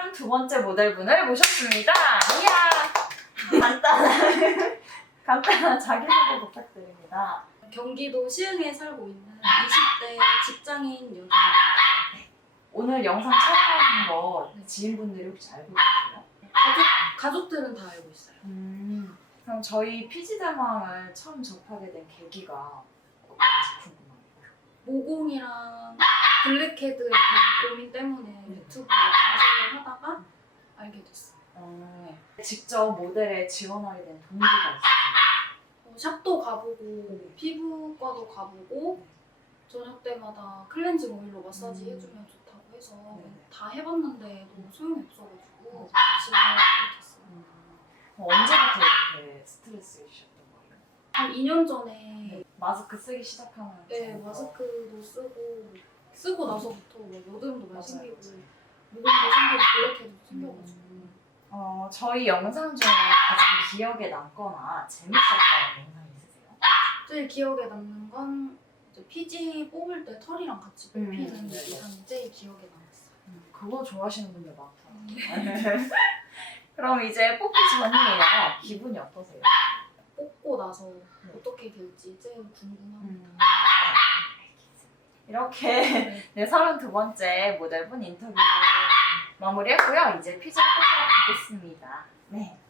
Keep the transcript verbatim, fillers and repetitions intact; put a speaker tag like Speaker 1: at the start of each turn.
Speaker 1: 서른두 번째 모델분을 모셨습니다. 이야! 간단한, 간단한 자기소개 부탁드립니다.
Speaker 2: 경기도 시흥에 살고 있는 이십 대 직장인 여자입니다.
Speaker 1: 오늘 영상 촬영하는 거 지인분들이 혹시 알고 계세요?
Speaker 2: 가족, 가족들은 다 알고 있어요.
Speaker 1: 음, 그럼 저희 피지대망을 처음 접하게 된 계기가 어떤지 궁금합니다.
Speaker 2: 모공이랑 블랙헤드에 대한 고민 때문에 유튜브에 검색을 하다가 알게 됐어요.
Speaker 1: 어, 직접 모델에 지원하게 된 동기가 있으세요?
Speaker 2: 어, 샵도 가보고 피부과도 가보고 저녁 때마다 클렌징 오일로 마사지
Speaker 1: 음.
Speaker 2: 해주면 좋다고 해서
Speaker 1: 네네.
Speaker 2: 다 해봤는데 너무 소용이 없어가지고
Speaker 1: 네.
Speaker 2: 지원하게 됐어요.
Speaker 1: 음, 어, 언제부터 이렇게 스트레스이셨던 거예요?
Speaker 2: 한 이 년 전에
Speaker 1: 마스크 쓰기 시작하면서
Speaker 2: 네, 마스크도 쓰고 쓰고 나서부터 막 여드름도 많이
Speaker 1: 맞아요,
Speaker 2: 생기고
Speaker 1: 맞아요.
Speaker 2: 모공도 생기고 블랙헤드도 생겨가지고
Speaker 1: 음, 어, 저희 영상 중에 가장 기억에 남거나 재밌었던 영상 있으세요?
Speaker 2: 제일 기억에 남는 건 이제 피지 뽑을 때 털이랑 같이
Speaker 1: 음,
Speaker 2: 뽑히는
Speaker 1: 네.
Speaker 2: 영상이 제일 기억에 남았어요.
Speaker 1: 음, 그거 좋아하시는 분들 많더라고요. 그럼 이제 뽑기 전이에요. 기분이 어떠세요?
Speaker 2: 뽑고 나서
Speaker 1: 네.
Speaker 2: 어떻게 될지 제일 궁금합니다.
Speaker 1: 음, 이렇게 네, 서른두 번째 모델분 인터뷰 마무리했고요. 이제 피지를 뽑으러 가겠습니다. 네.